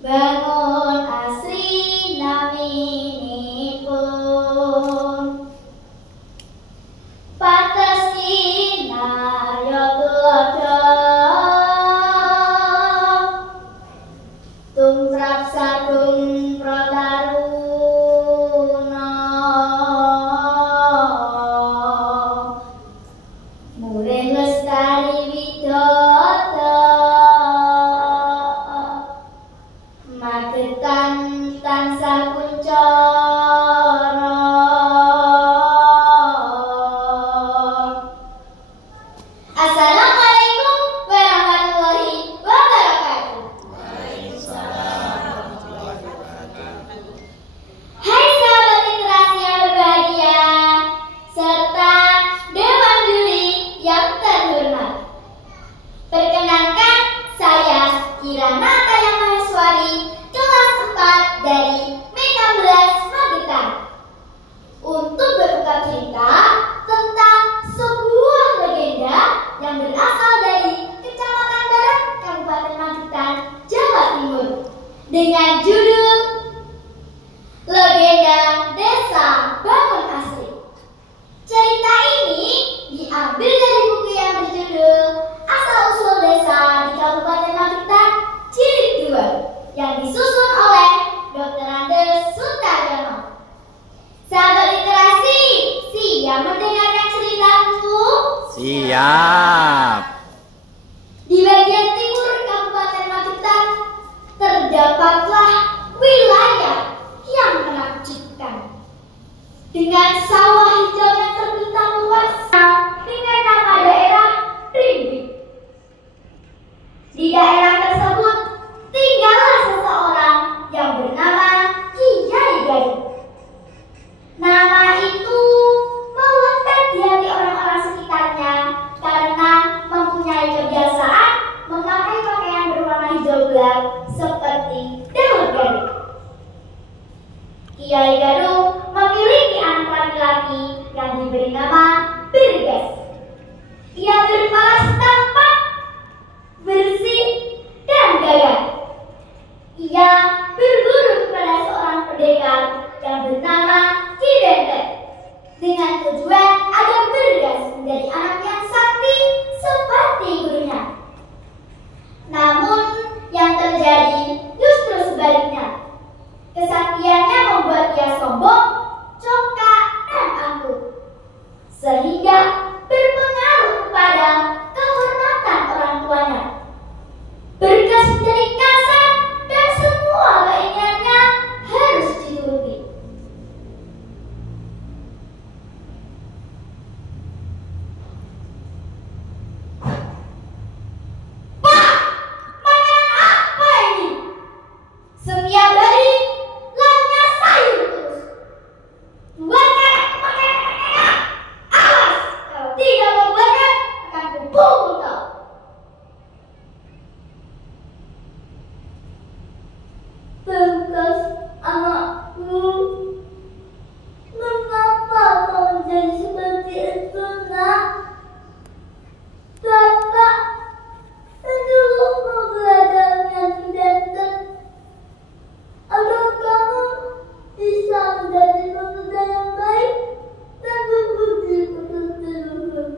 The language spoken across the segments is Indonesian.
Bangun asri naminipun pates kinarya tulodo tumrap sadung prataruna murid lestari widodo magetan tansah kuncara Assalamualaikum warahmatullahi wabarakatuh. Waalaikumsalam warahmatullahi wabarakatuh. Hai sahabat literasi yang berbahagia serta dewan juri yang terhormat. Perkenalkan, saya Kirana Taya Maheswari, kelas 4 dari M16 Magetan. Untuk bertukar cerita tentang sebuah legenda yang berasal dari Kecamatan Barat, Kabupaten Magetan, Jawa Timur, dengan judul Legenda Desa Bangun Asri. Cerita ini diambil dari buku yang berjudul Asal-usul Desa di Kabupaten Magetan Jilid 2 yang disusun oleh Dr. Andes Sutaryono. Sahabat literasi, siap mendengarkan ceritaku? Siap. Di bagian timur Kabupaten Magetan terdapatlah wilayah yang menakjubkan dengan sawah hijau yang terbentang luas dengan nama daerah Rindik. Di daerah tersebut tinggallah seseorang yang bernama Kiai Gadung. Nama itu melekat di hati orang-orang sekitarnya karena mempunyai kebiasaan memakai pakaian berwarna hijau gelap seperti daun gadung. Kiai Gadung memiliki anak laki-laki yang diberi nama Birgas. Ia berparas tampan, bersih, dan gagah. Ia berguru kepada seorang pendekar yang bernama Ki Benten dengan tujuan agar Birgas menjadi anak yang sakti seperti gurunya. Namun yang terjadi justru sebaliknya. Kesaktiannya membuat ia sombong, congkak, dan angkuh, sehingga berpengaruh kepada kehormatan orang tuanya. Birgas menjadi kasar dan semua keinginannya harus dituruti. Pak, makanan apa ini? Setiap hari lauknya sayur terus. Buatkan aku makanan enak. Awas, kalau tidak membuatkan akan kupukul kau. Birgas, anakku, mengapa kau menjadi seperti itu, nak? Bapak menyuruh kau belajar dengan Benten agar kamu bisa menjadi pemuda yang baik dan berbudi pekerti luhur.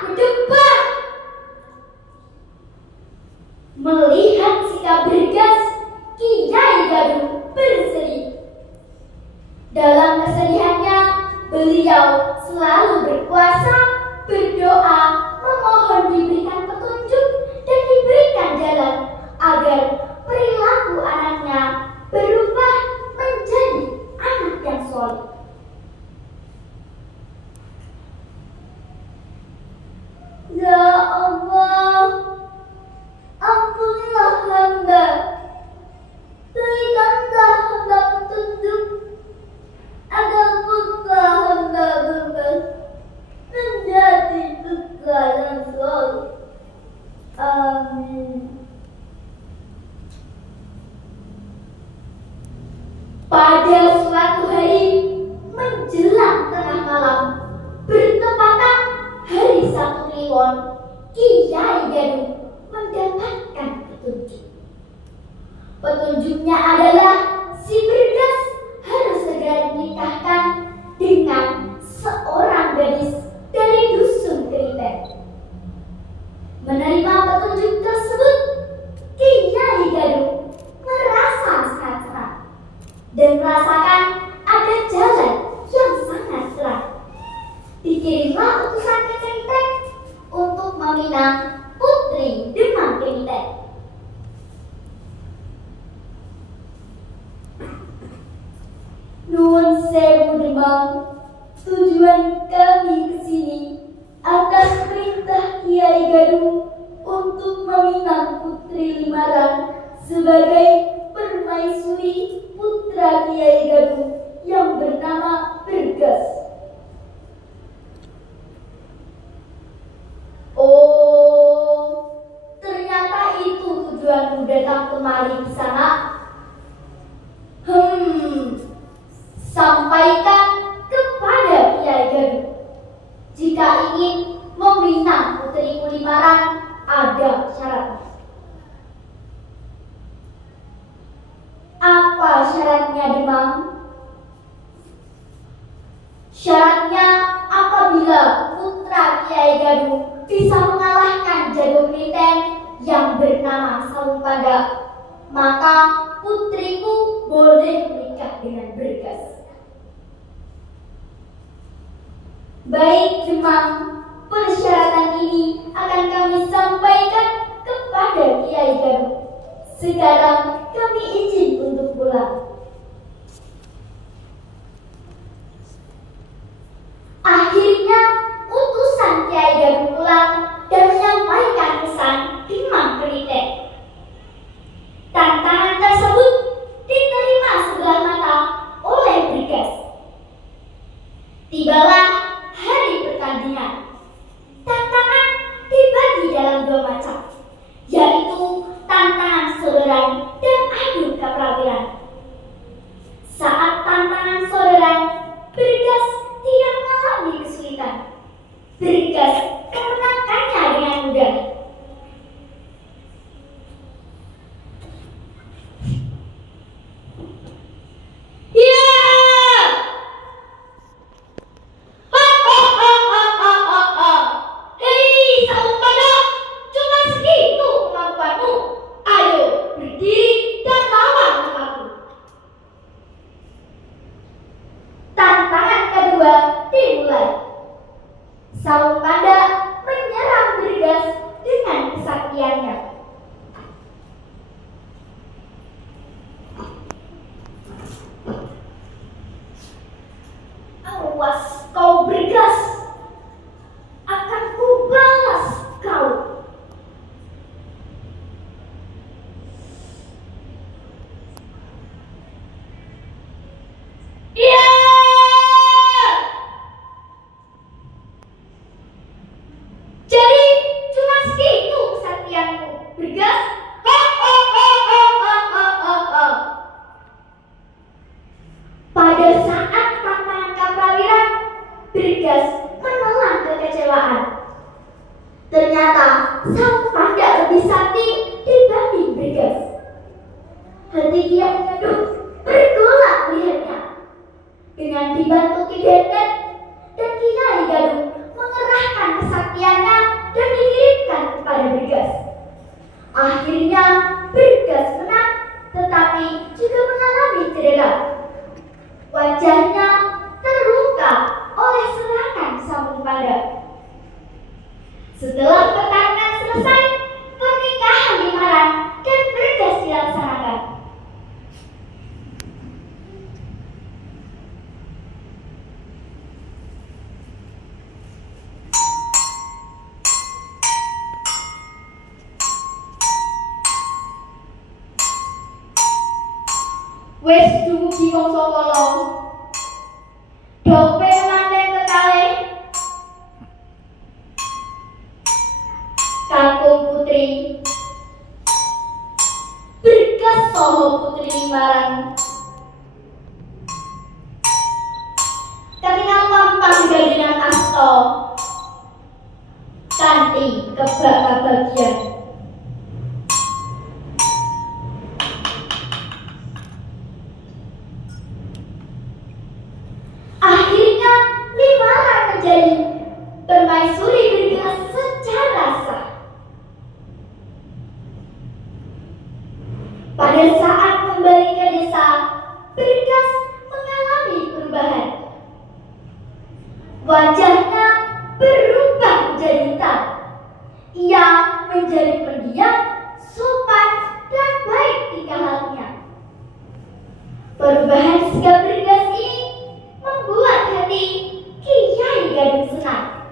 Berdebat! Melihat sikap Birgas, Kiai Gadung bersedih. Dalam kesedihannya, beliau selalu berpuasa, berdoa, memohon diberikan petunjuk dan diberikan jalan agar perilaku anaknya berubah menjadi anak yang soleh. Ya Allah, ampunilah hamba, berikanlah hamba petunjuk agar putra hamba berubah menjadi putra yang soleh. Amin. Pada suatu hari menjelang tengah malam, bertepatan hari Sabtu Kliwon, Kiai Gadung mendapatkan petunjuk. Petunjuknya adalah si Bergas harus segera menikahkan dengan seorang gadis dari dusun Keriten. Menerima petunjuk tersebut, Kiai Gadung merasa sangat senang dan merasakan ada jalan yang sangat terang. Dikirimlah utusan ke Keriten untuk meminang putri Demang Keriten. Nuwun sewu Demang, tujuan kami ke sini atas perintah Kiai Gadung untuk meminang Putri Limaran sebagai permaisuri putra Kiai Gadung yang bernama Bergas. Oh, ternyata itu tujuanmu datang kemari di sana. Sampaikan kepada Kiai Gadung, jika ingin meminang Putri Limaran ada syaratnya. Apa syaratnya, Demang? Syaratnya apabila putra Kiai Gadung bisa mengalahkan jago Keriten yang bernama Saung Pada, maka putriku boleh menikah dengan Bergas. Baik, Demang, persyaratan ini akan kami sampaikan kepada Kiai Gadung. Sekarang kami izin untuk pulang. Akhirnya utusan Kiai Gadung pulang dan menyampaikan pesan Demang Keriten. Tantangan tersebut diterima sebelah mata oleh Bergas. Tibalah hari pertandingan. Tantangan dibagi dalam dua macam, yaitu tantangan sodoran dan adu keprawiran. Saat tantangan sodoran, Bergas tidak mengalami kesulitan. Bergas memenangkannya dengan mudah. Saung Pada menyerang Bergas dengan kesaktiannya. Awas kau Bergas, akan kubalas kau. Bergas menelan kekecewaan. Ternyata Saung Pada lebih sakti dibanding Bergas. Hati Kiai Gadung bergolak melihatnya. Dengan dibantu Ki Deden dan Kiai Gadung mengerahkan kesaktiannya dan dikirimkan kepada Bergas. Akhirnya Bergas menang, tetapi juga mengalami cedera. Wajahnya terluka oleh serangan Saung Pada. Setelah pertandingan selesai, pernikahan Limaran dan Bergas dilaksanakan. Wes dumugi mangsa kala. Dope manten kekalih kakung putri Bergas saha Putri Limaran. Ketingal lampah dengan asta kanthi kebak-kabagian. menjadi pendiam, sopan, dan baik tingkah lakunya. Perubahan sikap Bergas ini membuat hati Kiai Gadung senang.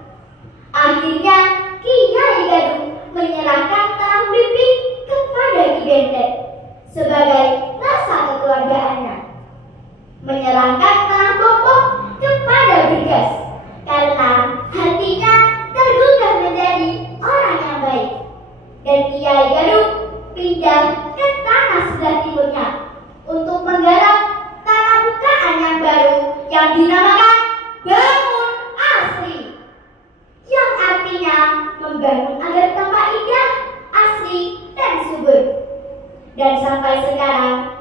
Akhirnya Kiai Gadung menyerahkan tanah Blimbing kepada Ki Bentet sebagai rasa kekeluargaannya. Menyerahkan tanah Bompok kepada Bergas karena hatinya tergugah menjadi orang yang baik. Dan Kiai Gadung pindah ke tanah sebelah timurnya untuk menggarap tanah bukaan yang baru yang dinamakan Bangun Asri, yang artinya membangun agar tampak indah, asri, dan subur. Dan sampai sekarang